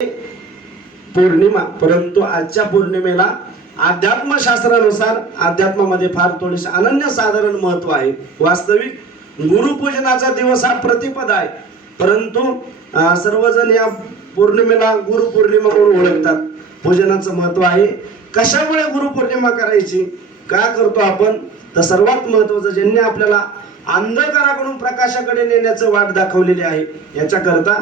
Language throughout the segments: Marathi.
पौर्णिमा, परंतु आजच्या पौर्णिमेला अध्यात्मशास्त्रानुसार अध्यात्मामध्ये फार थोडेसे अनन्यसाधारण महत्व आहे. वास्तविक गुरुपूजनाचा दिवस हा प्रतिपद आहे, परंतु सर्वजण या पौर्णिमेला गुरुपौर्णिमा म्हणून ओळखतात. पूजनाचं महत्व आहे. कशामुळे गुरुपौर्णिमा करायची, का करतो आपण, तर सर्वात महत्वाचं ज्यांनी आपल्याला अंधकाराकडून प्रकाशाकडे नेण्याचं वाट दाखवलेली आहे. याच्याकरता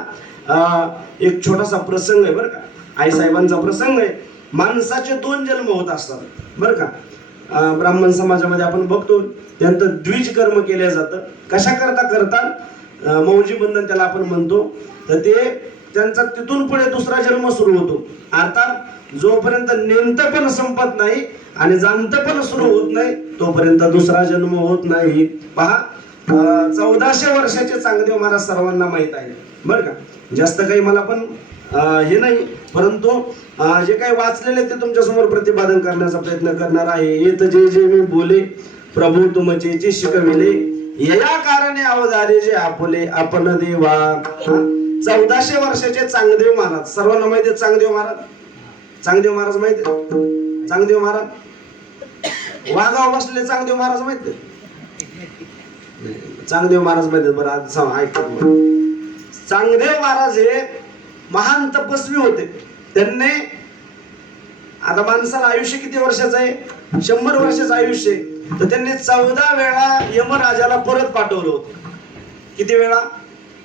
एक छोटासा प्रसंग आहे बरं का. आईसाहेबांचा प्रसंग आहे. माणसाचे 2 जन्म होत असतात बरं का. ब्राह्मण समाजामध्ये आपण बघतो त्यांचं द्विज कर्म केलं जातं. कशा करता करतात, मौजी बंधन त्याला आपण म्हणतो. तर ते त्यांचा तिथून पुढे दुसरा जन्म सुरू होतो. अर्थात जोपर्यंत नेमतं पण संपत नाही आणि जाणतं पण सुरू होत नाही तोपर्यंत दुसरा जन्म होत नाही. पहा, 1400 वर्षाचे चांगदेव महाराज सर्वांना माहित आहे बरं का. जास्त काही मला पण हे नाही, परंतु जे काही वाचलेले ते तुमच्या समोर प्रतिपादन करण्याचा प्रयत्न करणार आहे. येत जे जे मी बोले प्रभू तुमचे जे शिकविले, या कारणे अवधारे जे आपुले आपण देवा. 1400 वर्षाचे चांगदेव महाराज सर्वांना माहिती आहे. चांगदेव महाराज माहिती आहे. चांगदेव महाराज वाघावर बसलेले चांगदेव महाराज माहिती आहे. चांगदेव महाराज माहिती बरं. आज ऐका, चांगदेव महाराज हे महान तपस्वी होते. त्यांनी, आता माणसाला आयुष्य किती वर्षाचं आहे, 100 वर्षाचं आयुष्य आहे, तर त्यांनी 14 वेळा यमराजाला परत पाठवलं होतं. किती वेळा?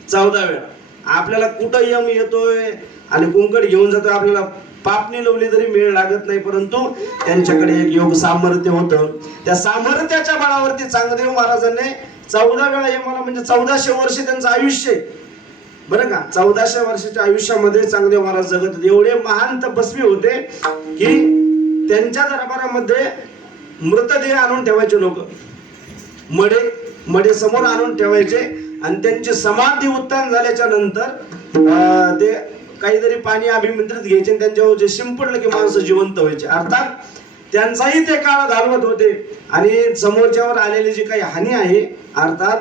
14 वेळा. आपल्याला कुठं यम येतोय आणि कुंकड घेऊन जातोय आपल्याला पापणी लावली तरी मेळ लागत नाही, परंतु त्यांच्याकडे एक योग सामर्थ्य होतं. त्या सामर्थ्याच्या बळावरती चांगदेव महाराजांनी 14 वेळा यमाला, म्हणजे 1400 वर्ष त्यांचं आयुष्य बरं का. 1400 वर्षाच्या आयुष्यामध्ये चांगदेव महाराज जगत होते. एवढे महान तपस्वी होते की त्यांच्या दरबारामध्ये मृतदेह आणून ठेवायचे लोक, मडे समोर आणून ठेवायचे आणि त्यांची समाधी उत्थान झाल्याच्या नंतर ते काहीतरी पाणी अभिमंत्रित घ्यायचे आणि त्यांच्यावर जे शिंपडलं की माणसं जिवंत व्हायचे. अर्थात त्यांचाही ते काळ घालवत होते आणि समोरच्यावर आलेली जी काही हानी आहे, अर्थात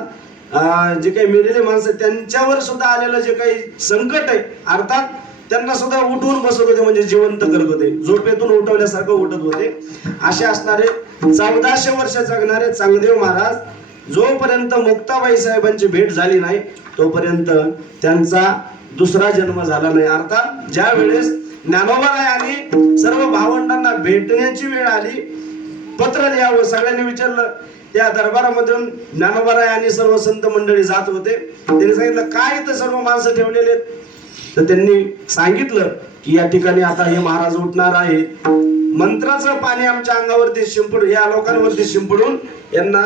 जे काही मेलेले माणसं त्यांच्यावर सुद्धा आलेलं जे काही संकट आहे, अर्थात त्यांना सुद्धा उठवून बसत होते, म्हणजे जिवंत करत होते, झोपेतून उठवल्यासारखं उठत होते. असे असणारे 1400 वर्ष जगणारे चांगदेव महाराज जोपर्यंत मुक्ताबाई साहेबांची भेट झाली नाही तोपर्यंत त्यांचा दुसरा जन्म झाला नाही. अर्थात ज्या वेळेस ज्ञानोबारायांनी सर्व भावंडांना भेटण्याची वेळ आली, पत्र लिहावं सगळ्यांनी विचारलं. त्या दरबारामधून ज्ञानोबाराय आणि सर्व संत मंडळी जात होते. त्यांनी सांगितलं काय इथं सर्व माणसं ठेवलेले, तर त्यांनी सांगितलं की या ठिकाणी आता हे महाराज उठणार आहेत. मंत्राचं पाणी आमच्या अंगावरती शिंपडून, या लोकांवरती शिंपडून यांना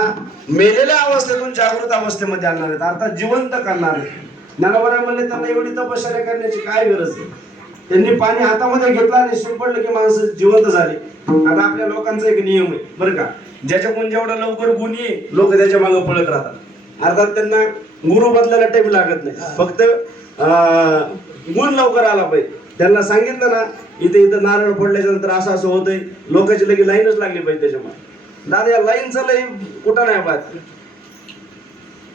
मेलेल्या अवस्थेतून जागृत अवस्थेमध्ये आणणार आहेत, अर्थात जिवंत करणार आहेत. ज्ञानोबाराय म्हणले त्यांना एवढी तपश्चर्या करण्याची काय गरज आहे. त्यांनी पाणी हातामध्ये घेतलं आणि शिंपडलं की माणसं जिवंत झाली. आता आपल्या लोकांचा एक नियम आहे बरं का, ज्याच्याकडून जेवढा लवकर गुण येईल लोक त्याच्या मागे पळत राहतात. अर्थात त्यांना गुरु बदलायला टाइम लागत नाही, फक्त गुण लवकर आला पाहिजे. त्यांना सांगितलं ना इथं नारळ फोडल्याच्या नंतर असं असं होतंय, लोकांची लगे लाईनच लागली पाहिजे त्याच्यामुळे. दादा या लाईनचं लई कुठं नाही पाहत.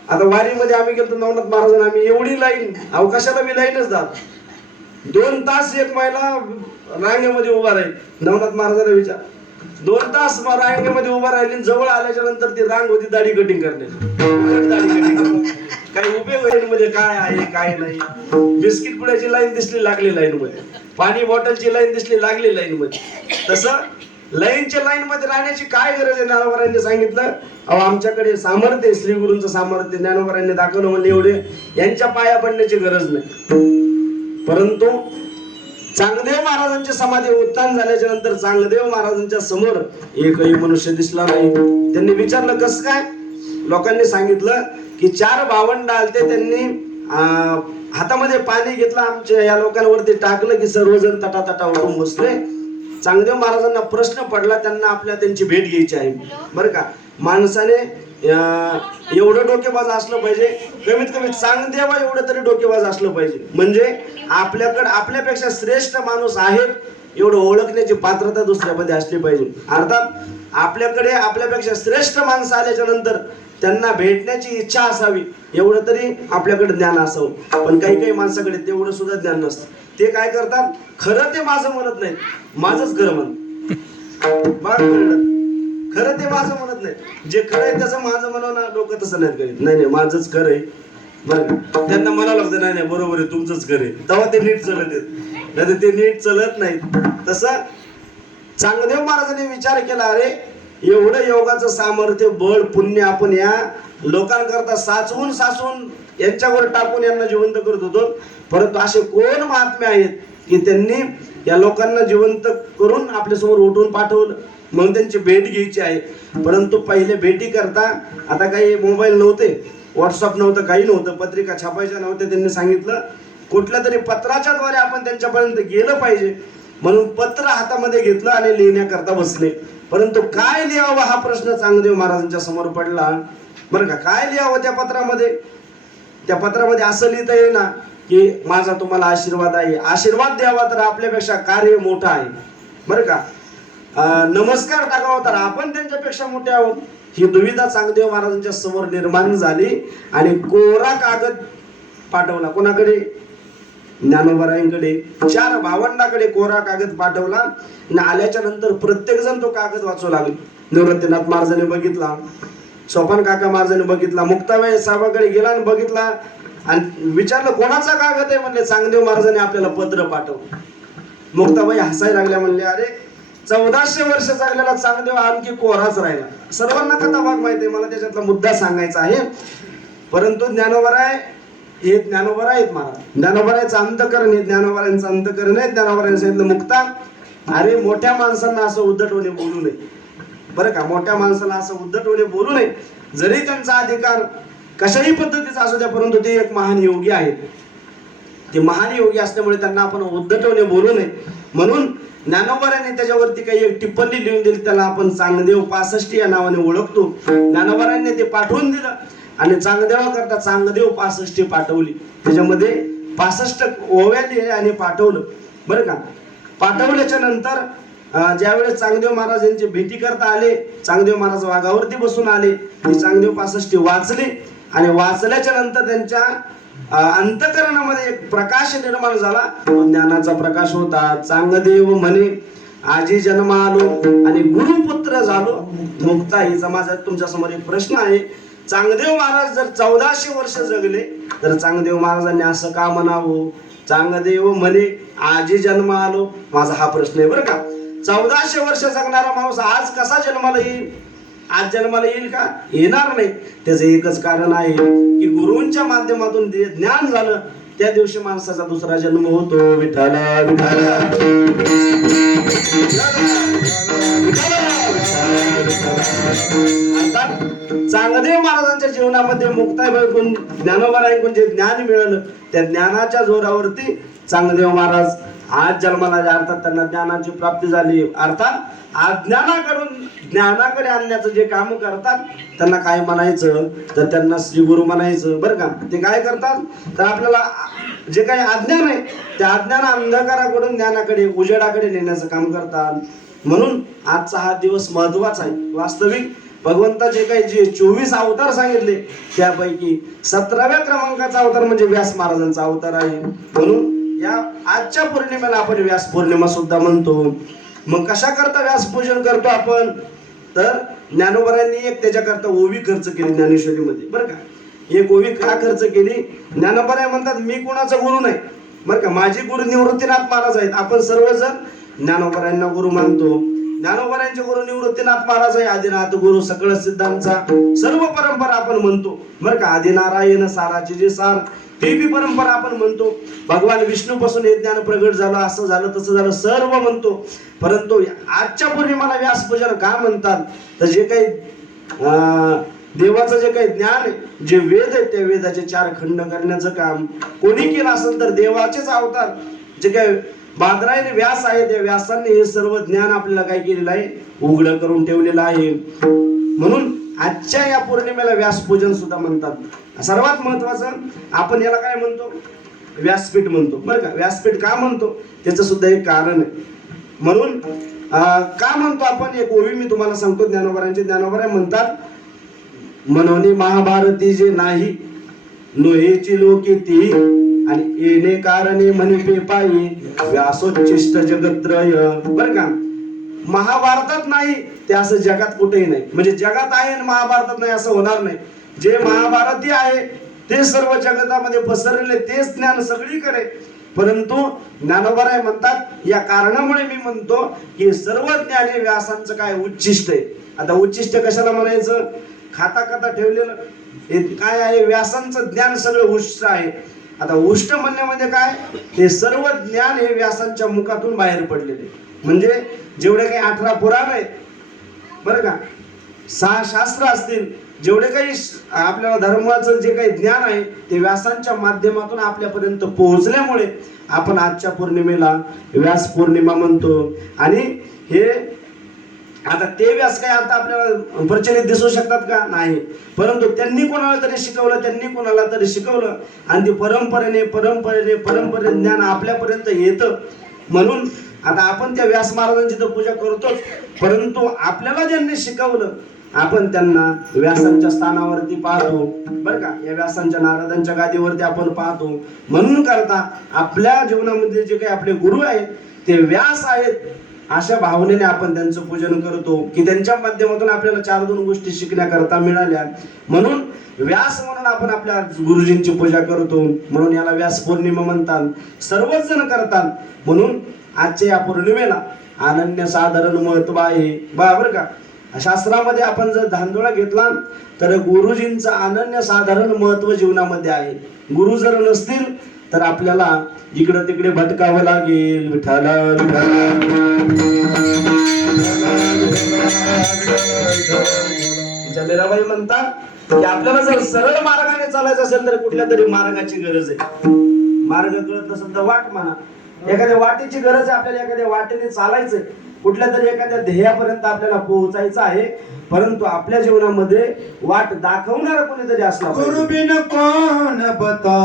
आता वारीमध्ये आम्ही गेलो नवनाथ महाराजांना, आम्ही एवढी लाईन, अवकाशाला मी लाईनच जात 2 तास एक महिला रांगेमध्ये उभा राहील. नवनाथ महाराजांना विचार, 2 तास रांगेमध्ये उभा राहिली, जवळ आल्याच्या नंतर ती रांग होती दाढी कटिंग करण्याची. काही उपयोग लाईन मध्ये काय आहे काय नाही. बिस्किट पुड्याची लाईन दिसली लागली लाईन मध्ये, पाणी बॉटलची लाईन दिसली लागली लाईन मध्ये. तसं लाईनच्या लाईन मध्ये राहण्याची काय गरज आहे. ज्ञानोबारायांनी सांगितलं, अहो आमच्याकडे सामर्थ्य, श्री गुरूंचं सामर्थ्य ज्ञानोबारायांनी दाखवलं, म्हणजे एवढे यांच्या पाया पडण्याची गरज नाही. परंतु चांगदेव महाराजांची समाधी उत्थान झाल्याच्या नंतर चांगदेव महाराजांच्या समोर एकही मनुष्य दिसला नाही. त्यांनी विचारलं कसं काय. लोकांनी सांगितलं की 4 भावंड आलते, त्यांनी हातामध्ये पाणी घेतलं, आमच्या या लोकांवरती टाकलं की सर्वजण तटातटा उठून बसले. चांगदेव महाराजांना प्रश्न पडला, त्यांना त्यांची भेट घ्यायची आहे बरं का. माणसाने एवढं डोकेबाज असलं पाहिजे, कमीत कमी चांगदेवा एवढं तरी डोकेबाज असलं पाहिजे, म्हणजे आपल्याकडे आपल्यापेक्षा श्रेष्ठ माणूस आहेत एवढं ओळखण्याची पात्रता दुसऱ्यामध्ये असली पाहिजे. अर्थात आपल्याकडे आपल्यापेक्षा श्रेष्ठ माणसं आल्याच्या नंतर त्यांना भेटण्याची इच्छा असावी, एवढं तरी आपल्याकडे ज्ञान असावं. पण काही काही माणसाकडे तेवढं सुद्धा ज्ञान नसतं. ते काय करतात, खरं ते माझं म्हणत नाही, माझंच खरं म्हणत. खरं ते माझं म्हणत नाही, जे खरं आहे त्याचं माझं म्हणून लोक तसं नाही करीत. नाही माझंच खरं आहे बरं का. त्यांना म्हणावं लागतं नाही बरोबर आहे तुमचंच खरं आहे, तेव्हा ते नीट चलत येत, नाही ते नीट चलत नाहीत. तसं चांगदेव महाराजांनी विचार केला, अरे एवढं योगाचं सामर्थ्य बळ पुण्य आपण या लोकांकरता साचवून यांच्यावर टाकून यांना जिवंत करत होतो, परंतु असे कोण महात्मे आहेत की त्यांनी या लोकांना जिवंत करून आपल्यासमोर उठवून पाठवलं, म्हणून त्यांची भेट घ्यायची आहे. परंतु पहिले भेटी करता आता काही मोबाईल नव्हते, व्हॉट्सअप नव्हतं, काही नव्हतं, पत्रिका छापायच्या नव्हत्या. त्यांनी सांगितलं कुठल्या तरी पत्राच्या द्वारे आपण त्यांच्यापर्यंत गेलं पाहिजे, म्हणून पत्र हातामध्ये घेतलं आणि लिहिण्याकरता बसले. परंतु काय लिहावं हा प्रश्न चांगदेव महाराजांच्या समोर पडला बरं का. काय लिहावं त्या पत्रामध्ये? त्या पत्रामध्ये असं लिहिता येईल ना की माझा तुम्हाला आशीर्वाद आहे, आशीर्वाद द्यावा तर आपल्यापेक्षा कार्य मोठं आहे बरं का. नमस्कार टाकावा तर आपण त्यांच्यापेक्षा मोठे आहोत. ही दुविधा चांगदेव महाराजांच्या समोर निर्माण झाली आणि कोरा कागद पाठवला. कोणाकडे? ज्ञानोबारायांकडे. 4 भावंडाकडे कोरा कागद पाठवला आणि आल्याच्या नंतर प्रत्येक जण तो कागद वाचू लागले. निवृत्तीनाथ महाराजांनी बघितला, सोपान काका महाराजांनी बघितला, मुक्ताबाई साहेबांकडे गेला आणि बघितला आणि विचारलं कोणाचा कागद आहे? म्हणले चांगदेव महाराजांनी आपल्याला पत्र पाठवलं. मुक्ताबाई हसायला लागल्या, म्हणले अरे 1400 वर्ष जगलेला चांगदेव आणखी कोराच राहिला. सर्वांना कथा भाग माहिती आहे, मला त्याच्यातला मुद्दा सांगायचा आहे. परंतु ज्ञानोबाराय हे ज्ञानोबा आहेत महाराज, ज्ञानोबारायचं अंतकरण हे ज्ञानोबारायांचं अंतकरण आहे. ज्ञानोबारायांनी सांगितलं मुक्ता, अरे मोठ्या माणसांना असं उद्धटपणे बोलू नये बरं का. मोठ्या माणसाला असं उद्धटपणे बोलू नये, जरी त्यांचा अधिकार कशाही पद्धतीचा असू द्या, परंतु ते एक महान योगी आहेत. ते महान योगी असल्यामुळे त्यांना आपण उद्धटपणे बोलू नये. म्हणून ज्ञानोबारायांनी त्याच्यावरती काही एक टिप्पणी लिहून दिली, त्याला आपण चांगदेव 65 या नावाने ओळखतो. ज्ञानोबारायांनी ते पाठवून दिलं आणि चांगदेवाकरता चांगदेव 65 पाठवली. त्याच्यामध्ये 65 ओव्या लिहिल्या आणि पाठवलं बरं का. पाठवल्याच्या नंतर ज्यावेळेस चांगदेव महाराज यांची भेटी करता आले, चांगदेव महाराज वाघावरती बसून आले, ते चांगदेव 65 वाचले आणि वाचल्याच्या नंतर त्यांच्या अंतकरणामध्ये एक प्रकाश निर्माण झाला. ज्ञानाचा प्रकाश होता. चांगदेव म्हणे आजी जन्म आलो आणि गुरुपुत्र झालो. मुक्ता ही समाजात तुमच्या समोर एक प्रश्न आहे. चांगदेव महाराज जर 1400 वर्ष जगले तर चांगदेव महाराजांनी असं का म्हणावं? चांगदेव म्हणे आजी जन्म आलो, माझा हा प्रश्न आहे बरं का. 1400 वर्ष जगणारा माणूस आज कसा जन्माला येईल? आज जन्माला येईल का? येणार नाही. त्याचं एकच कारण आहे की गुरूंच्या माध्यमातून जे ज्ञान झालं त्या दिवशी माणसाचा दुसरा जन्म होतो. विठ्ठला विठ्ठला चांगदेव महाराजांच्या जीवनामध्ये मुक्ताबाईकडून ज्ञानोबारायांकडून जे ज्ञान मिळालं त्या ज्ञानाच्या जोरावरती चांगदेव महाराज आज जन्माला आले, अर्थात त्यांना ज्ञानाची प्राप्ती झाली. अर्थात अज्ञानाकडून ज्ञानाकडे आणण्याचं जे काम करतात त्यांना काय म्हणायचं तर त्यांना श्री गुरु म्हणायचं बरं का. ते काय करतात तर आपल्याला जे काही अज्ञान आहे त्या अज्ञान अंधकाराकडून ज्ञानाकडे उजेडाकडे नेण्याचं काम करतात. म्हणून आजचा हा दिवस महत्वाचा आहे. वास्तविक भगवंताचे काही जे 24 अवतार सांगितले त्यापैकी 17व्या क्रमांकाचा अवतार म्हणजे व्यास महाराजांचा अवतार आहे. म्हणून या आजच्या पौर्णिमेला आपण व्यास पौर्णिमा सुद्धा म्हणतो. मग कशा करता व्यास पूजन करतो आपण तर ज्ञानोबारायांनी एक त्याच्याकरता ओवी खर्च केली ज्ञानेश्वरीमध्ये बरं का. एक ओवी का खर्च केली? ज्ञानोबाराय म्हणतात मी कोणाचा गुरु नाही बरं का, माझे गुरु निवृत्तीनाथ महाराज आहेत. आपण सर्वजण ज्ञानोबारायांना गुरु मानतो. ज्ञानोबारायांचे गुरु निवृत्तीनाथ महाराज आहे. आदिनाथ गुरु सकळ सिद्धांचा सर्व परंपरा आपण म्हणतो बरं का. आदिनारायण साराचे जे सार ते बी परंपरा आपण म्हणतो. भगवान विष्णू पासून हे ज्ञान प्रगट झालं, असं झालं तसं झालं सर्व म्हणतो. परंतु आजच्या पौर्णिमेला व्यास पूजन का म्हणतात तर जे काही देवाचं जे काही ज्ञान आहे, जे वेद आहे त्या वेदाचे 4 खंड करण्याचं काम कोणी केलं असेल तर देवाचेच अवतार जे काही बादरायण व्यास आहे त्या व्यासांनी हे सर्व ज्ञान आपल्याला काय केलेलं आहे उघड करून ठेवलेलं आहे. म्हणून आजच्या या पौर्णिमेला व्यासपूजन सुद्धा म्हणतात. सर्वात महत्वाचं आपण याला काय म्हणतो व्यासपीठ म्हणतो बरं का. व्यासपीठ का म्हणतो त्याचं सुद्धा एक कारण आहे. म्हणून का म्हणतो आपण एक ओवी मी तुम्हाला सांगतो ज्ञानोबारायांचे. ज्ञानोबाराय म्हणतात मनोनी महाभारती जे नाही नोहेची लोकी ती आणि येणे कारणे म्हणे पायी व्यासोच्चिष्ट जगत्रय. बर का, महाभारतात नाही ते असं जगात कुठेही नाही. म्हणजे जगात आहे आणि महाभारतात नाही असं होणार नाही. जे महाभारती आहे ते सर्व जगतामध्ये पसरलेले तेच ज्ञान सगळीकडे. परंतु ज्ञानोबा म्हणतात या कारणामुळे मी म्हणतो की सर्व ज्ञान हे व्यासांचं काय उच्चिष्ट आहे. आता उच्चिष्ट कशाला म्हणायचं, खाता खाता ठेवलेलं हे काय आहे, व्यासांचं ज्ञान सगळं उष्ट आहे. आता उष्ट म्हणणे म्हणजे काय, हे सर्व ज्ञान हे व्यासांच्या मुखातून बाहेर पडलेले. म्हणजे जेवढे काही 18 पुराण आहेत बरं का, 6 शास्त्र असतील, जेवढे काही आपल्याला धर्माचं जे काही ज्ञान आहे ते व्यासांच्या माध्यमातून आपल्यापर्यंत पोहोचल्यामुळे आपण आजच्या पौर्णिमेला व्यास पौर्णिमा म्हणतो. आणि हे आता ते व्यास काय आता आपल्याला प्रचलित दिसू शकतात का, नाही. परंतु त्यांनी कोणाला तरी शिकवलं, त्यांनी कोणाला तरी शिकवलं आणि ते परंपरेने ज्ञान आपल्यापर्यंत येतं. म्हणून आता आपण त्या व्यास महाराजांची तर पूजा करतोच, परंतु आपल्याला ज्यांनी शिकवलं आपण त्यांना व्यासांच्या स्थानावरती पाहतो बरं का, या व्यासांच्या नारदांच्या गादीवरती आपण पाहतो. म्हणून करता आपल्या जीवनामध्ये जे काही आपले गुरु आहेत ते व्यास आहेत, अशा भावनेने आपण त्यांचं पूजन करतो की त्यांच्या माध्यमातून आपल्याला 4-2 गोष्टी शिकण्याकरता मिळाल्या. म्हणून व्यास म्हणून आपण आपल्या गुरुजींची पूजा करतो. म्हणून याला व्यास पौर्णिमा म्हणतात, सर्वच जण करतात. म्हणून आजच्या या पौर्णिमेला अनन्य साधारण महत्व आहे बरं का. शास्त्रामध्ये आपण जर धांदोळा घेतला तर गुरुजींचं अनन्य साधारण महत्व जीवनामध्ये आहे. गुरु जर नसतील तर आपल्याला इकडं तिकडे भटकावं लागेल. विठाला मीराबाई म्हणतात की आपल्याला जर सरळ मार्गाने चालायचं असेल तर कुठल्या तरी मार्गाची गरज आहे. मार्ग कळत नसेल तर वाट म्हणा, एखाद्या वाटेची गरज आहे आपल्याला, एखाद्या वाटेने चालायचंय, कुठल्या तरी एखाद्या ध्येयापर्यंत आपल्याला पोहोचायचं आहे. परंतु आपल्या जीवनामध्ये वाट दाखवणारा कोणीतरी असला पाहिजे. गुरु बिन कोण बता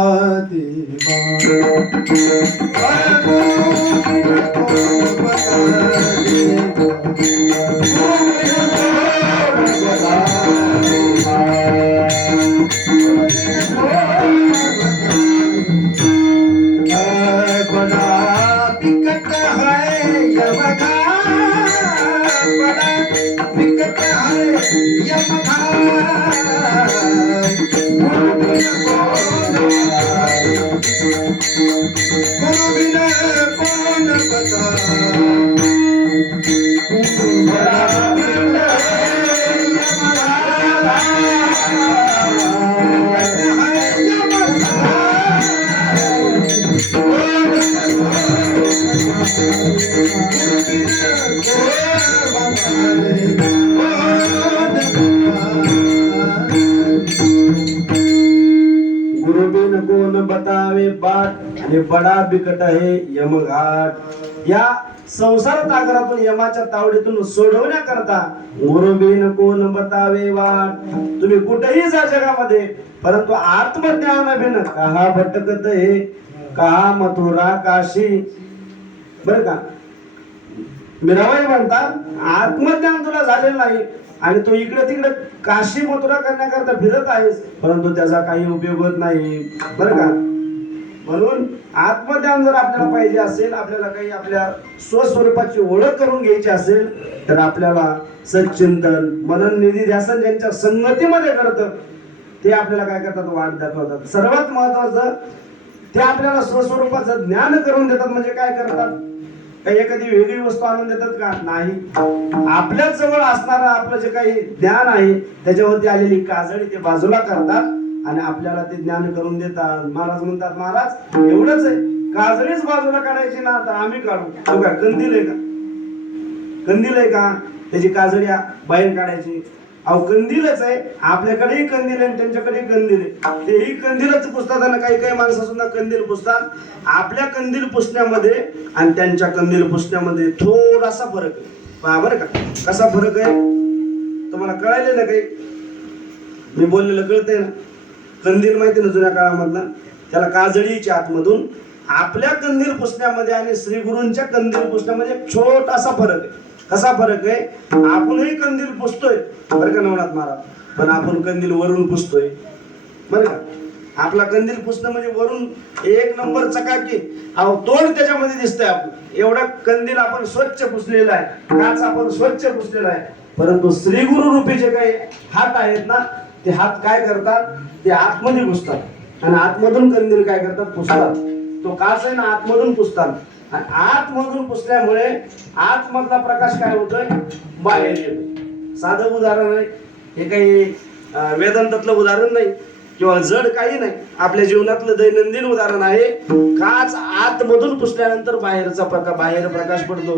बतावे बाट आणि बडा बिकट आहे यमघाट. या संसार तागरातून यमाच्या तावडीतून सोडवण्याकरता गुरुबीन कोण बतावे वाट. तुम्ही कुठेही जा जगामध्ये, परंतु आत्मज्ञान बिन कहा भटकत हे, कहा मथुरा काशी. बर का, मीराबाई म्हणतात आत्मज्ञान तुला झालेलं नाही आणि तू इकडे तिकडे काशी मथुरा करण्याकरता फिरत आहेस, परंतु त्याचा काही उपयोग होत नाही बरं का. म्हणून आत्मज्ञान जर आपल्याला पाहिजे असेल, आपल्याला काही आपल्या स्वस्वरूपाची ओळख करून घ्यायची असेल तर आपल्याला सच्चिंतन मनन निधी ध्यासन ज्यांच्या संगतीमध्ये करतं ते आपल्याला काय करतात, वाट दाखवतात. सर्वात महत्वाचं ते आपल्याला स्वस्वरूपाचं ज्ञान करून देतात. म्हणजे काय करतात, काही एखादी वेगळी वस्तू आणून देतात का, नाही. आपल्याच जवळ असणारा आपलं जे काही ज्ञान आहे त्याच्यावरती आलेली काजळी ते बाजूला करतात आणि आपल्याला ते ज्ञान करून देतात. महाराज म्हणतात, महाराज एवढंच आहे, काजळीच बाजूला काढायची ना तर आम्ही काढू. तो काय कंदील आहे का, कंदील आहे का त्याची काजळी बाहेर काढायची. अहो कंदीलच आहे, आपल्याकडेही कंदील आहे त्यांच्याकडेही कंदील आहे, तेही कंदीलच पुसतात. आणि काही काही माणसं सुद्धा कंदील पुसतात. आपल्या कंदील पुसण्यामध्ये आणि त्यांच्या कंदील पुसण्यामध्ये थोडासा फरक आहे. पहा बरं का, कसा फरक आहे तुम्हाला कळायला ना, काही मी बोललेलं कळतंय ना. कंदील माहिती ना जुन्या काळामधला, त्याला काजळीच्या आतमधून. आपल्या कंदील पुसण्यामध्ये आणि श्री गुरूंच्या कंदील पुसण्यामध्ये एक छोटासा फरक आहे. कसा फरक आहे, आपणही कंदील पुसतोय बरं का नवनाथ महाराज, पण आपण कंदील वरून पुसतोय बरं का. आपला कंदील पुसणं म्हणजे वरून एक नंबर चकाकी, अहो तोड त्याच्यामध्ये दिसतंय आपलं. एवढा कंदील आपण स्वच्छ पुसलेला आहे, काच आपण स्वच्छ पुसलेला आहे. परंतु श्री गुरु रूपी जे काही हात आहेत ना, ते हात काय करतात, ते आतमध्ये घुसतात आणि आतमधून कंदील काय करतात, पुसतात. तो काच आहे ना, आतमधून पुसतात आणि आतमधून पुसल्यामुळे आतमधला प्रकाश काय होतोय, बाहेर येतो. साधं उदाहरण आहे हे, काही वेदांतातलं उदाहरण नाही किंवा जड काही नाही, आपल्या जीवनातलं दैनंदिन उदाहरण आहे. काच आतमधून पुसल्यानंतर बाहेर प्रकाश पडतो.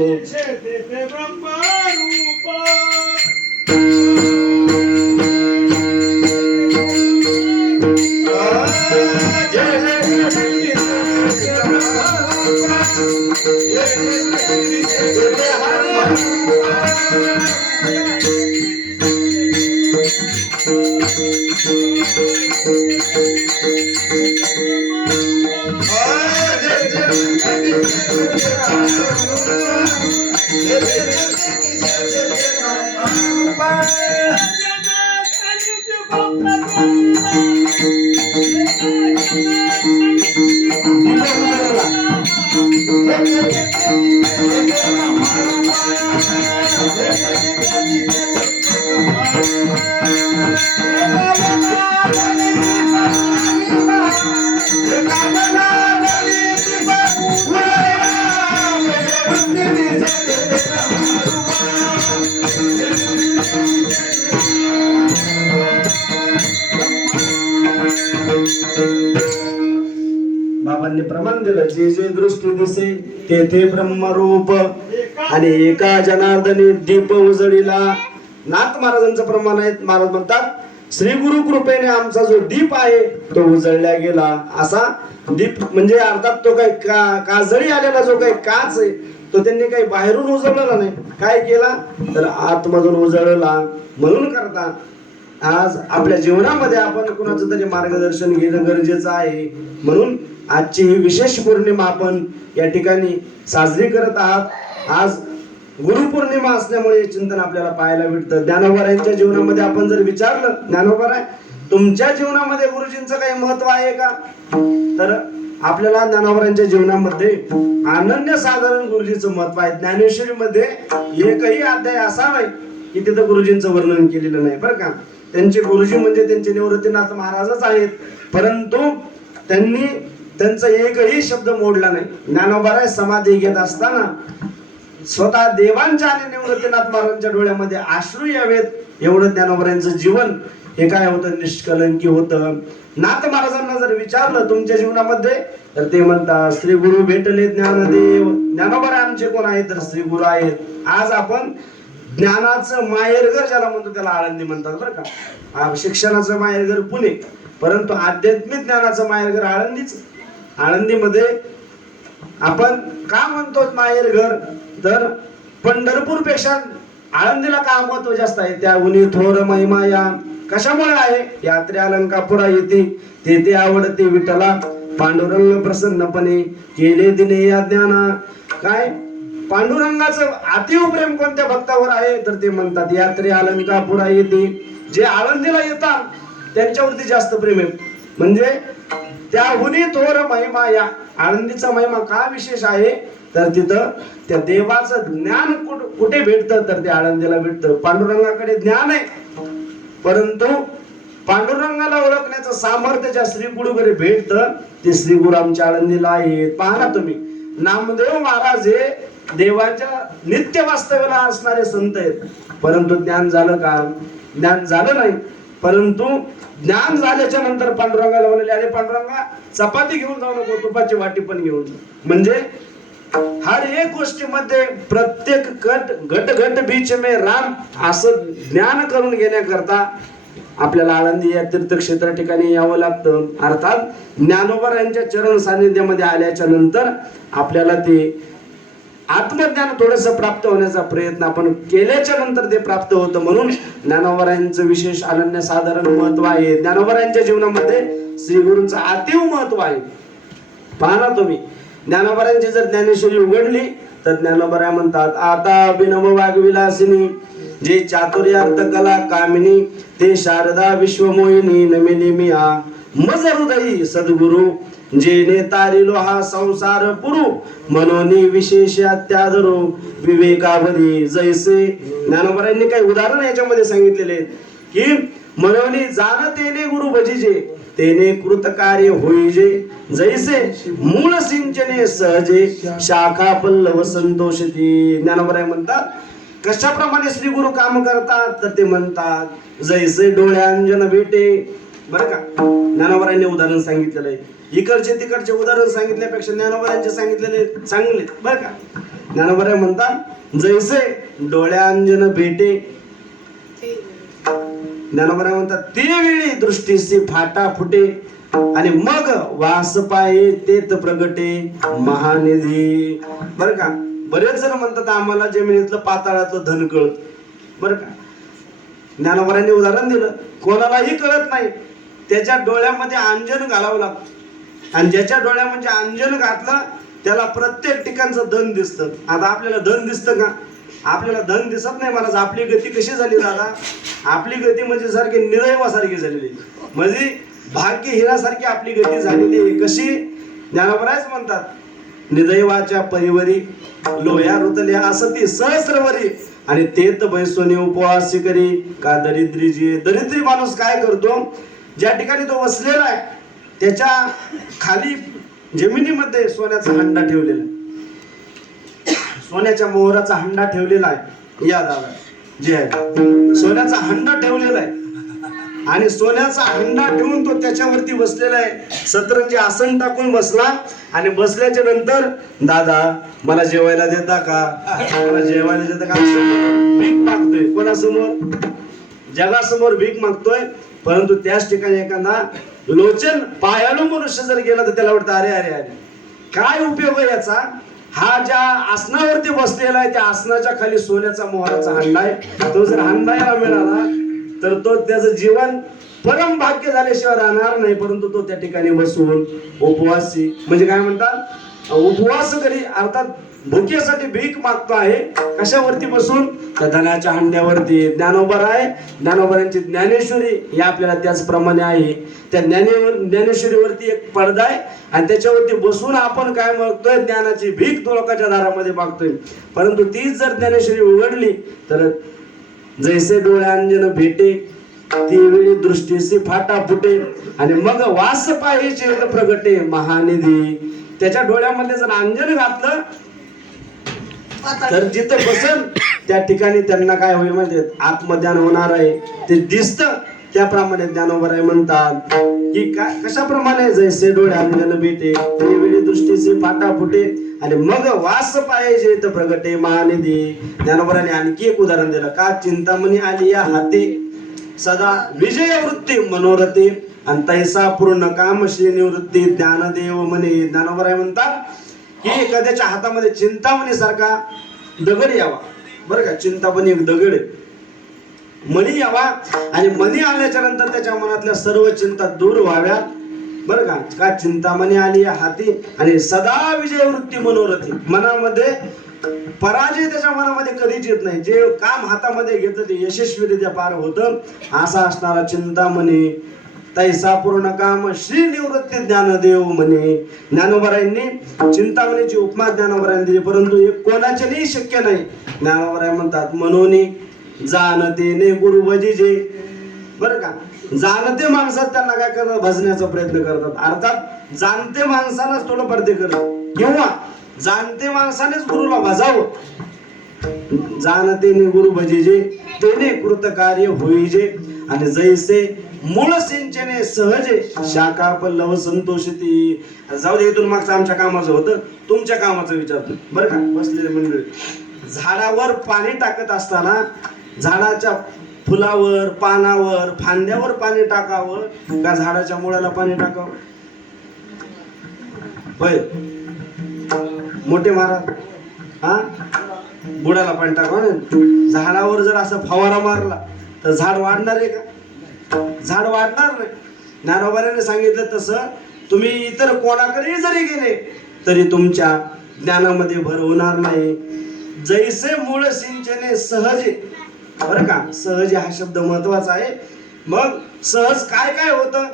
बाबांनी प्रमाण दिलं, जे जे दृष्टी दिसे ते ते ब्रह्मरूप आणि एका जनार्दनी दीप उजळीला. नाथ महाराजांचं प्रमाण आहे. महाराज म्हणतात, श्री गुरु कृपेने आमचा जो दीप आहे तो उजळला गेला. असा दीप म्हणजे अर्थात तो काही काजळी आलेला जो काही काच आहे तो त्यांनी काही बाहेरून उजळलेला नाही, काय केला तर आतमधून उजळला. म्हणून करता आज आपल्या जीवनामध्ये आपण कुणाचं तरी मार्गदर्शन घेणं गरजेचं आहे. म्हणून आजची ही विशेष पौर्णिमा आपण या ठिकाणी साजरी करत आहात. आज गुरुपौर्णिमा असल्यामुळे चिंतन आपल्याला पाहायला भेटतं. ज्ञानोबारायांच्या जीवनामध्ये आपण जर विचारलं, ज्ञानोबाराय तुमच्या जीवनामध्ये गुरुजींचं काही महत्व आहे का, तर आपल्याला ज्ञानोबारायांच्या जीवनामध्ये अनन्य साधारण गुरुजींचं महत्व आहे. ज्ञानेश्वरीमध्ये एकही अध्याय असा नाही की तिथं गुरुजींचं वर्णन केलेलं नाही बरं का. त्यांचे गुरुजी म्हणजे त्यांचे निवृत्तीनाथ महाराजच आहेत, परंतु त्यांनी त्यांचा एकही शब्द मोडला नाही. ज्ञानोबाराय समाधी घेत असताना स्वतः देवांच्या आणि निवृत्तीनाथ महाराजांच्या डोळ्यामध्ये अश्रू यावेत एवढं ज्ञानोबारायांचं जीवन हे काय होतं, निष्कलंकी होतं. नाथ महाराजांना जर विचारलं तुमच्या जीवनामध्ये, तर ते म्हणतात श्री गुरु भेटले ज्ञानदेव. ज्ञानोबाराय आमचे कोण आहेत, तर श्री गुरु आहेत. आज आपण ज्ञानाचं माहेरघर ज्याला म्हणतो त्याला आळंदी म्हणतात बरं का. शिक्षणाचं माहेरघर पुणे, परंतु आध्यात्मिक ज्ञानाचं माहेरघर आळंदीच. आळंदीमध्ये आपण का म्हणतो माहेरघर, तर पंढरपूर पेक्षा आळंदीला का महत्व जास्त आहे, त्या उनी थोर महिमा या कशामुळे आहे. यात्रे अलंकापुरा येते तेथे आवडते विठ्ठला, पांडुरंग प्रसन्नपणे केले दिने या ज्ञाना. काय पांडुरंगाचं अतिव प्रेम कोणत्या भक्तावर आहे, तर ते म्हणतात यात्रे अलंकापुरा येते. जे आळंदीला येतात त्यांच्यावरती जास्त प्रेम आहे. म्हणजे त्याहुनी थोर महिमा या आळंदीचा महिमा का विशेष आहे, तर तिथं त्या देवाचं ज्ञान कुठे भेटतं, तर ते आळंदीला भेटतं. पांडुरंगाकडे ज्ञान आहे, परंतु पांडुरंगाला ओळखण्याचं सामर्थ्य ज्या श्री गुरुकडे भेटतं ते श्री गुरु आमच्या आळंदीला आहेत. पहा ना तुम्ही, नामदेव महाराज हे देवाच्या नित्य वास्तव्याला असणारे संत आहेत, परंतु ज्ञान झालं का, ज्ञान झालं नाही. परंतु ज्ञान झाल्याच्या नंतर पांडुरंगाला म्हणाले, अरे पांडुरंगा चपाती घेऊन जाऊ नको, तुपाची वाटी पण घेऊन जा. म्हणजे हर एक गोष्टीमध्ये प्रत्येक घट घट बीच में राम असं ज्ञान करून घेण्याकरता आपल्याला आळंदी या तीर्थक्षेत्र ठिकाणी यावं लागतं. अर्थात ज्ञानोबारायांच्या चरण सानिध्यामध्ये आल्याच्या नंतर आपल्याला ते आत्मज्ञान थोडंसं प्राप्त होण्याचा प्रयत्न आपण केल्याच्या नंतर ते प्राप्त होतं. म्हणून ज्ञानोबारायांचं विशेष अनन्य साधारण महत्व आहे. ज्ञानोबारायांच्या जीवनामध्ये श्री गुरूंचं अतीव महत्व आहे. पहा ना तुम्ही, ज्ञानोबारायांची जर ज्ञानेश्वरी उघडली तर ज्ञानोबाराय म्हणतात, आता अभिनव वागविलासिनी जे चातुर्यार्थ कला कामिनी, ते शारदा विश्वमोहिनी नमिनी मिया मज हृदयी सद्गुरु जेने तारिलो हा संसार पुरू मनोनी विशेष त्याधरो विवेकावरी जैसे. ज्ञानोबरांनी काही उदाहरण याच्यामध्ये सांगितलेले आहेत की मनोनी जाणतेने गुरु भजिजे तेने कृत कार्य होईजे जैसे मूळ सिंचने सहजे शाखा पल्लव संतोषती. ज्ञानोबराय म्हणतात कशाप्रमाणे श्री गुरु काम करतात तर ते म्हणतात जैसे डोळ्यांजन भेटे. बरं का, ज्ञानोबरांनी उदाहरण सांगितलेलं आहे. इकडचे तिकडचे उदाहरण सांगितल्यापेक्षा ज्ञानोबरांचे सांगितलेले चांगले. बरं का, ज्ञानोबराय म्हणतात जैसे डोळ्यांजन भेटे. ज्ञानोबराय म्हणतात ते वेळी दृष्टीसी फाटा फुटे आणि मग वास पाये तेत प्रगटे महानिधी. बरं का, बरेच जण म्हणतात आम्हाला जमिनीतलं पाताळातलं धन कळत. बरं का, ज्ञानोबरांनी उदाहरण दिलं कोणालाही कळत नाही, त्याच्या डोळ्यामध्ये अंजन घालावं लागतं आणि ज्याच्या डोळ्यामध्ये अंजन घातलं त्याला प्रत्येक ठिकाणचं धन दिसतं. आता आपल्याला धन दिसतं का? आपल्याला धन दिसत नाही महाराज. आपली गती कशी झाली दादा? आपली गती म्हणजे सारखी निदैवासारखी झालेली, म्हणजे भाग्य हिरासारखी आपली गती झालेली आहे. कशी? ज्ञानोबरायच म्हणतात निदैवाच्या परिवरी लोया रुतल्या असती सहस्रवरी आणि तेत बैसोनी उपवास करी का दरिद्री जी. दरिद्री माणूस काय करतो? ज्या ठिकाणी तो बसलेला आहे त्याच्या खाली जमिनीमध्ये सोन्याचा हंडा ठेवलेला आहे, सोन्याच्या मोहराचा हंडा ठेवलेला आहे. या दादा जे आहे सोन्याचा हंडा ठेवलेला आहे आणि सोन्याचा हंडा ठेवून तो त्याच्यावरती बसलेला आहे. सतरंजी आसन टाकून बसला आणि बसल्याच्या नंतर दादा मला जेवायला देता का? मला जेवायला देता का? भीक मागतोय. कोणासमोर? जगासमोर भीक मागतोय. परंतु त्याच ठिकाणी एखादा लोचन पायाळू मनुष्य जर गेला तर त्याला वाटतं अरे अरे अरे काय उपयोग आहे याचा? हा ज्या आसनावरती बसलेला आहे त्या आसनाच्या खाली सोन्याचा मोहराचा हंडा आहे. तो जर हंडायला मिळाला तर तो त्याचं जीवन परम भाग्य झाल्याशिवाय राहणार नाही. परंतु तो त्या ठिकाणी बसून उपवासी म्हणजे काय म्हणतात उपवास करी अर्थात भुकेसाठी भीक मागतो आहे. कशावरती बसून? त्या धनाच्या हंड्यावरती. ज्ञानोबराय ज्ञानोबरांची ज्ञानेश्वरी ही आपल्याला त्याचप्रमाणे आहे. त्या ज्ञानेश्वरीवरती एक पडदा आहे आणि त्याच्यावरती बसून आपण काय मागतोय? ज्ञानाची भीक तो लोकांच्या दारामध्ये मागतोय. परंतु तीच जर ज्ञानेश्वरी उघडली तर जैसे डोळ्यांजन भेटे ती वेळी दृष्टीसी फाटा फुटे आणि मग वास पाहिजे प्रगटे महानिधी. त्याच्या डोळ्यामध्ये जर अंजन घातलं तर जिथं बसल त्या ठिकाणी त्यांना काय होईल माहिती? आत्मज्ञान होणार आहे. ते दिसतं. त्याप्रमाणे ज्ञानोबराय म्हणतात की काय कशाप्रमाणे जैसे डोळे अंजन भेटे ते वेळी दृष्टीचे फाटा फुटे आणि मग वास पाहिजे तर प्रगटे महानिधी. ज्ञानोबराने आणखी एक उदाहरण दिलं का चिंतामणी आली या हाती सदा विजय वृत्ती मनोरथे आणि तैसा पूर्ण काम श्री निवृत्ती ज्ञानदेव म्हणे. ज्ञानोबराय म्हणतात की एखाद्याच्या हातामध्ये चिंतामणी सारखा दगड यावा. बरं का, चिंतामणी एक दगड आहे. मणी यावा आणि मणी आल्याच्या नंतर त्याच्या मनातल्या सर्व चिंता दूर व्हाव्या. बरं का, का चिंतामणी आली या हाती आणि सदा विजय वृत्ती मनोरथी. मनामध्ये पराजय त्याच्या मनामध्ये कधीच येत नाही. जे काम हातामध्ये घेतलं ते यशस्वीरित्या पार होतं. असा असणारा चिंतामणी तैसा पूर्ण काम श्री निवृत्ती ज्ञानदेव म्हणे. ज्ञानोबरायांनी चिंतामणीची उपमा ज्ञानोबरायांनी दिली. परंतु हे कोणाच्याही शक्य नाही. ज्ञानोबराय म्हणतात मनोनी जाणतेने गुरु भजिजे. बरं का, जाणते माणसात त्यांना काय करतात? भजण्याचा प्रयत्न करतात. अर्थात जाणते माणसालाच थोडंफार ते करतात किंवा जाणते माणसानेच गुरुला भजावं. जाणतेने गुरु भजिजे तेने कृत कार्य होईजे आणि जैसे मूळ सिंचने सहजे शाखा पल्लव संतोषती. जाऊ दे, इथून मागचं आमच्या कामाचं होतं, तुमच्या कामाचं विचारतो. बरं का, बसलेले मंडळी, झाडावर पाणी टाकत असताना झाडाच्या फुलावर पानावर फांद्यावर पाणी टाकावं का झाडाच्या मुळाला पाणी टाकावं? होय मोठे महाराज, हा बुडाला पाणी टाकावं ना. झाडावर जर असं फवारा मारला तर झाड वाढणार आहे का? झाड वाढणार नाही. ज्ञानोबराने सांगितलं तसं तुम्ही इतर कोणाकडे जरी गेले तरी तुमच्या ज्ञानामध्ये भर होणार नाही. जैसे मूळ सिंचने सहजे. बरं का, सहज हा शब्द महत्वाचा आहे. मग सहज काय काय होतं?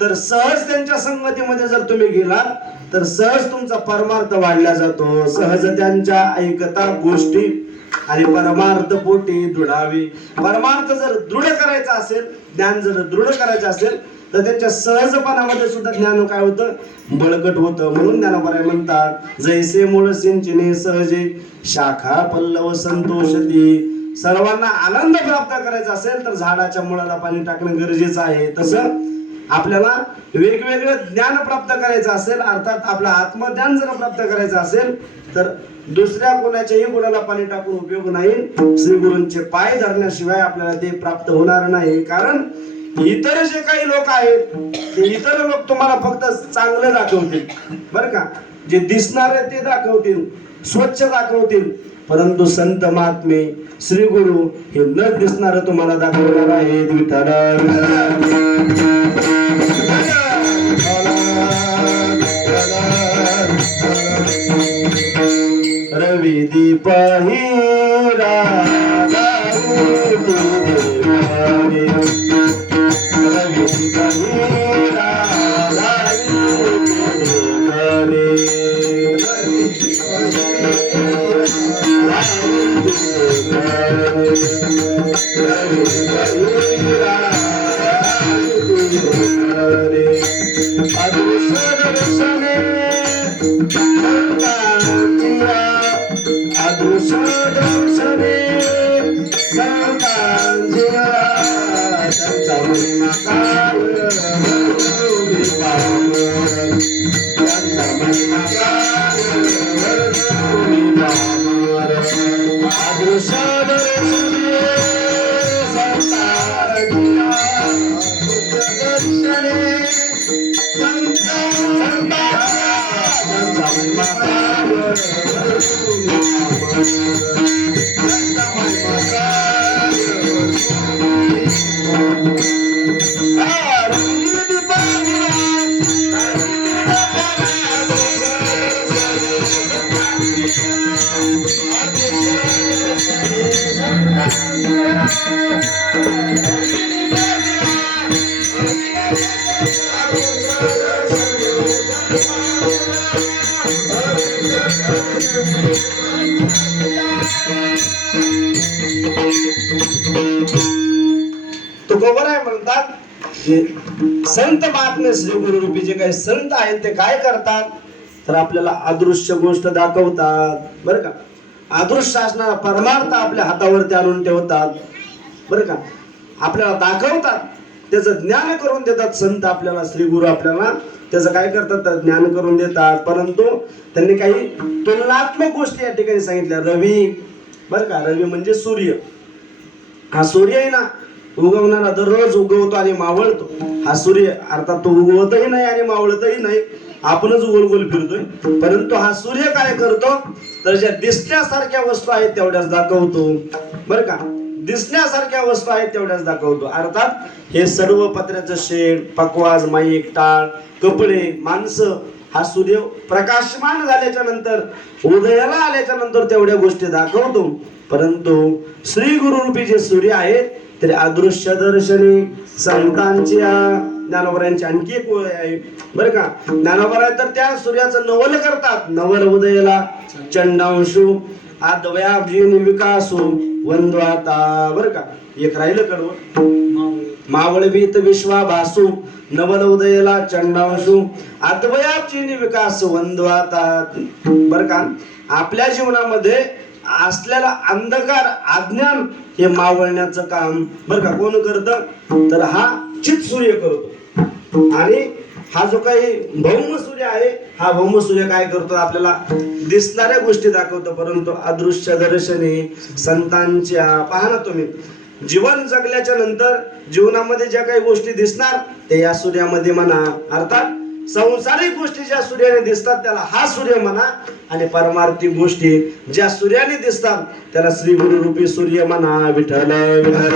तर सहज त्यांच्या संगतीमध्ये जर तुम्ही गेलात तर सहज तुमचा परमार्थ वाढला जातो. सहज त्यांच्या ऐकता गोष्टी आणि परमार्थ पोटी दृढावी. परमार्थ जर दृढ करायचा असेल, ज्ञान जर दृढ करायचं असेल तर त्यांच्या सहजपणामध्ये सुद्धा ज्ञान काय होतं, बळकट होतं. म्हणून ज्ञानोबराय म्हणतात, जैसे मूळ सिंचने सहजे शाखा पल्लव संतोषती. सर्वांना आनंद प्राप्त करायचा असेल तर झाडाच्या मुळाला पाणी टाकणं गरजेचं आहे. तसं आपल्याला वेगवेगळं ज्ञान प्राप्त करायचं असेल, अर्थात आपलं आत्मज्ञान जर प्राप्त करायचं असेल तर दुसऱ्या कोणाच्याही गुणाला पाणी टाकून उपयोग नाही. श्री गुरूंचे पाय धरण्याशिवाय आपल्याला ते प्राप्त होणार नाही. कारण इतर जे काही लोक आहेत ते इतर लोक तुम्हाला फक्त चांगलं दाखवतील, बरं का. जे दिसणार आहे ते दाखवतील, स्वच्छ दाखवतील, परंतु संत महात्मे श्री गुरु हे न दिसणार तुम्हाला दाखवणार आहेत. रवी दीप हिरा तुकोबराय म्हणतात की संत महात्मे श्री गुरु रूपी जे काही संत आहेत ते काय करतात तर आपल्याला अदृश्य गोष्ट दाखवतात, बरं का. अदृश्य असणारा परमार्थ आपल्या हातावरती आणून ठेवतात, बरं का. आपल्याला दाखवतात, त्याचं ज्ञान करून देतात संत आपल्याला. श्री गुरु आपल्याला त्याचं काय करतात तर ज्ञान करून देतात. परंतु त्यांनी काही तुलनात्मक गोष्टी या ठिकाणी सांगितल्या. रवी, बरं का, रवी म्हणजे सूर्य. हा सूर्य आहे ना, उगवणारा दररोज उगवतो आणि मावळतो. हा सूर्य अर्थात तो उगवतही नाही आणि मावळतही नाही, आपणच गोल गोल फिरतोय. परंतु हा सूर्य काय करतो तर ज्या दिसण्यासारख्या वस्तू आहेत तेवढ्याच दाखवतो, बरं का. दिसण्यासारख्या वस्तू आहेत तेवढ्याच दाखवतो. अर्थात हे सर्व पत्र्याचं शेड, पकवाज, माईक, टाळ, कपडे, माणसं, हा सूर्य प्रकाशमान झाल्याच्या नंतर, उदयाला आल्याच्या नंतर तेवढ्या गोष्टी दाखवतो. परंतु श्री गुरु रूपी जे सूर्य आहेत ते अदृश्य दर्शनी. संतांच्या ज्ञानोबरायांची आणखी एक ओळ आहे, बरं का. ज्ञानोबराय तर त्या सूर्याचं नवल करतात. नवल उदयाला चंडांशु आद्वयाब्जी विकासू वंद्वाता, बरं का. एक राहिलं कडवं, मावळवीत विश्वाभासू नवल उदयाला चंडांशु आद्वयाब्जी विकास वंद्वाता, बरं का. आपल्या जीवनामध्ये असलेला अंधकार, अज्ञान हे मावळण्याचं काम, बरं का, कोण करतं तर हा चित सूर्य करतो. आणि हा जो काही भौम सूर्य आहे, हा भौम सूर्य काय करतो आपल्याला दिसणाऱ्या गोष्टी दाखवतो. परंतु अदृश्य दर्शनी संतांच्या, पहा ना तुम्ही, जीवन जगल्याच्या नंतर जीवनामध्ये ज्या काही गोष्टी दिसणार ते या सूर्यामध्ये म्हणा. अर्थात संसारिक गोष्टी ज्या सूर्याने दिसतात त्याला हा सूर्य म्हणा, आणि परमार्थिक गोष्टी ज्या सूर्याने दिसतात त्याला श्री गुरु रूपी सूर्य म्हणा. विठ्ठल विठ्ठल.